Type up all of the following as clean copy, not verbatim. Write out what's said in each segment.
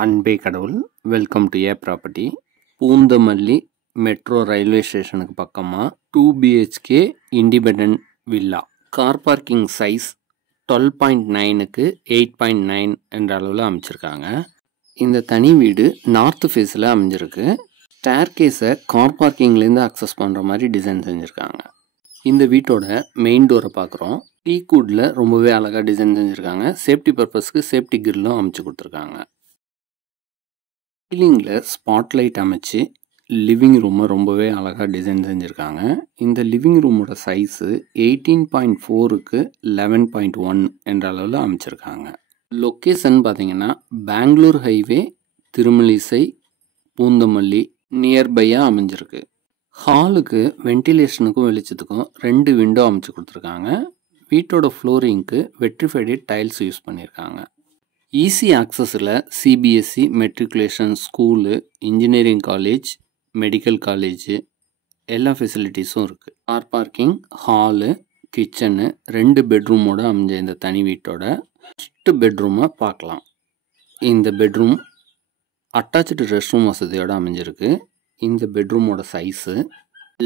அன்பே கடவுள். Welcome to a property. Poonamallee metro railway ஸ்டேஷனுக்கு பக்கமாக 2 BHK independent villa. Car parking size 12.9க்கு 8.9 என்ற அளவில் அமைச்சிருக்காங்க. இந்த தனி வீடு நார்த் ஃபேஸில் அமைஞ்சிருக்கு. ஸ்டேர் கேஸை கார் பார்க்கிங்லேருந்து அக்சஸ் பண்ணுற மாதிரி டிசைன் செஞ்சுருக்காங்க. இந்த வீட்டோட மெயின் டோரை பார்க்குறோம். டீக்குட்டில் ரொம்பவே அழகாக டிசைன் செஞ்சுருக்காங்க. சேஃப்டி பர்பஸ்க்கு சேஃப்டி கிரில்லும் அமைச்சு கொடுத்துருக்காங்க. சீலிங்கில் ஸ்பாட்லைட் அமைச்சு லிவிங் ரூமை ரொம்பவே அழகாக டிசைன் செஞ்சுருக்காங்க. இந்த லிவிங் ரூமோட சைஸு 18.4க்கு 11.1 என்ற அளவில் அமைச்சிருக்காங்க. லொக்கேஷன் பார்த்தீங்கன்னா பெங்களூர் ஹைவே, திருமலிசை, பூந்தமல்லி நியர்பையாக அமைஞ்சிருக்கு. ஹாலுக்கு வென்டிலேஷனுக்கும் வெளிச்சத்துக்கும் 2 விண்டோ அமைச்சு கொடுத்துருக்காங்க. வீட்டோட ஃப்ளோரிங்க்கு வெட்ரிஃபைடு டைல்ஸ் யூஸ் பண்ணியிருக்காங்க. ஈஸி ஆக்சஸில் CBSE matriculation school, engineering college, medical college எல்லா ஃபெசிலிட்டிஸும் இருக்குது. கார் பார்க்கிங், ஹாலு, கிச்சனு 2 பெட்ரூமோடு அமைஞ்ச இந்த தனி வீட்டோட ஃபஸ்ட்டு பெட்ரூமை பார்க்கலாம். இந்த பெட்ரூம் அட்டாச்சு ரெஸ்ட் ரூம் வசதியோடு அமைஞ்சிருக்கு. இந்த பெட்ரூமோட சைஸு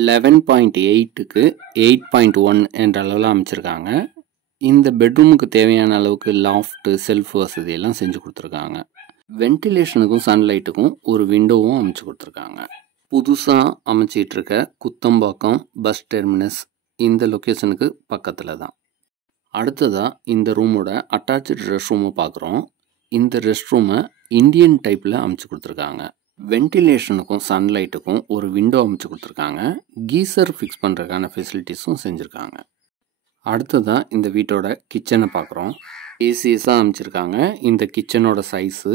11.8க்கு 8.1 என்ற அளவில் அமைச்சிருக்காங்க. இந்த பெட்ரூமுக்கு தேவையான அளவுக்கு லாஃப்ட்டு, செல்ஃப் வசதியெல்லாம் செஞ்சு கொடுத்துருக்காங்க. வென்டிலேஷனுக்கும் சன்லைட்டுக்கும் ஒரு விண்டோவும் அமைச்சு கொடுத்துருக்காங்க. புதுசாக அமைச்சிட்டு இருக்க குத்தம்பாக்கம் பஸ் டெர்மினஸ் இந்த லொக்கேஷனுக்கு பக்கத்தில் தான். அடுத்ததாக இந்த ரூமோட அட்டாச்சு ரெஸ்ட் ரூமை பார்க்குறோம். இந்த ரெஸ்ட் ரூமை இந்தியன் டைப்பில் அமைச்சு கொடுத்துருக்காங்க. வென்டிலேஷனுக்கும் சன்லைட்டுக்கும் ஒரு விண்டோ அமைச்சு கொடுத்துருக்காங்க. கீசர் ஃபிக்ஸ் பண்ணுறதுக்கான ஃபெசிலிட்டிஸும் செஞ்சுருக்காங்க. அடுத்ததாக இந்த வீட்டோட கிச்சனை பார்க்குறோம். ஏசிஎஸ்ஸாக அமைச்சிருக்காங்க. இந்த கிச்சனோட சைஸு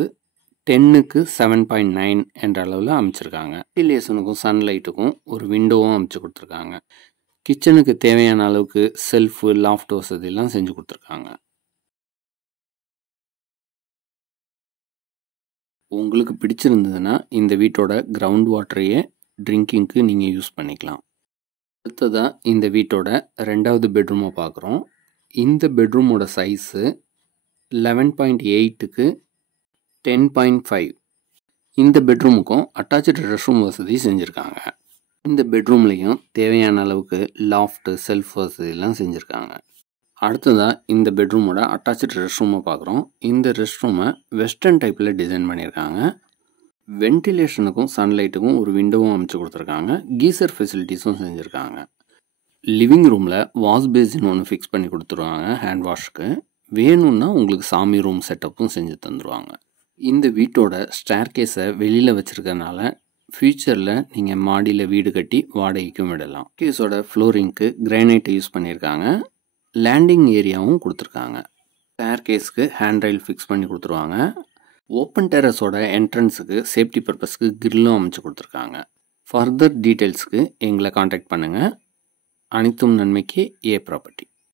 10க்கு 7.9 என்ற அளவில் அமைச்சிருக்காங்க. வென்டிலேஷனுக்கும் சன்லைட்டுக்கும் ஒரு விண்டோவும் அமைச்சு கொடுத்துருக்காங்க. கிச்சனுக்கு தேவையான அளவுக்கு செல்ஃபு, லாஃப்ட் வசதியெல்லாம் செஞ்சு கொடுத்துருக்காங்க. உங்களுக்கு பிடிச்சிருந்ததுன்னா இந்த வீட்டோட கிரவுண்ட் வாட்டரையே ட்ரிங்கிங்க்கு நீங்கள் யூஸ் பண்ணிக்கலாம். அடுத்ததாக இந்த வீட்டோட 2வது பெட்ரூமை பார்க்குறோம். இந்த பெட்ரூமோட சைஸு 11.8க்கு 10.5. இந்த பெட்ரூமுக்கும் அட்டாச்சு ரெஸ்ட் ரூம் வசதி செஞ்சுருக்காங்க. இந்த பெட்ரூம்லேயும் தேவையான அளவுக்கு லாஃப்ட்டு, செல்ஃப் வசதியெல்லாம் செஞ்சுருக்காங்க. அடுத்ததாக இந்த பெட்ரூமோட அட்டாச்சு ரெஸ்ட் ரூமை பார்க்குறோம். இந்த ரெஸ்ட் ரூமை வெஸ்டர்ன் டைப்பில் டிசைன் பண்ணியிருக்காங்க. வென்டிலேஷனுக்கும் சன்லைட்டுக்கும் ஒரு விண்டோவும் அமைச்சு கொடுத்துருக்காங்க. கீசர் ஃபெசிலிட்டிஸும் செஞ்சுருக்காங்க. லிவிங் ரூமில் வாஷ் பேசின் ஒன்று ஃபிக்ஸ் பண்ணி கொடுத்துருவாங்க ஹேண்ட் வாஷ்க்கு. வேணும்னா உங்களுக்கு சாமி ரூம் செட்டப்பும் செஞ்சு தந்துடுவாங்க. இந்த வீட்டோட ஸ்டேர் கேஸை வெளியில் வச்சுருக்கனால ஃப்யூச்சரில் நீங்கள் மாடியில் வீடு கட்டி வாடகைக்கும் விடலாம். கேஸோட ஃப்ளோரிங்க்கு கிரானைட்டை யூஸ் பண்ணியிருக்காங்க. லேண்டிங் ஏரியாவும் கொடுத்துருக்காங்க. ஸ்டேர் கேஸ்க்கு ஹேண்ட் ரைல் ஃபிக்ஸ் பண்ணி கொடுத்துருவாங்க. ஓப்பன் டெரஸோட என்ட்ரன்ஸுக்கு சேஃப்டி பர்பஸ்க்கு கிரில்லும் அமைச்சு கொடுத்துருக்காங்க. ஃபர்தர் டீட்டெயில்ஸ்க்கு எங்களை காண்டாக்ட் பண்ணுங்கள். அனைத்தும் நன்மைக்கு ஏ ப்ராப்பர்ட்டி.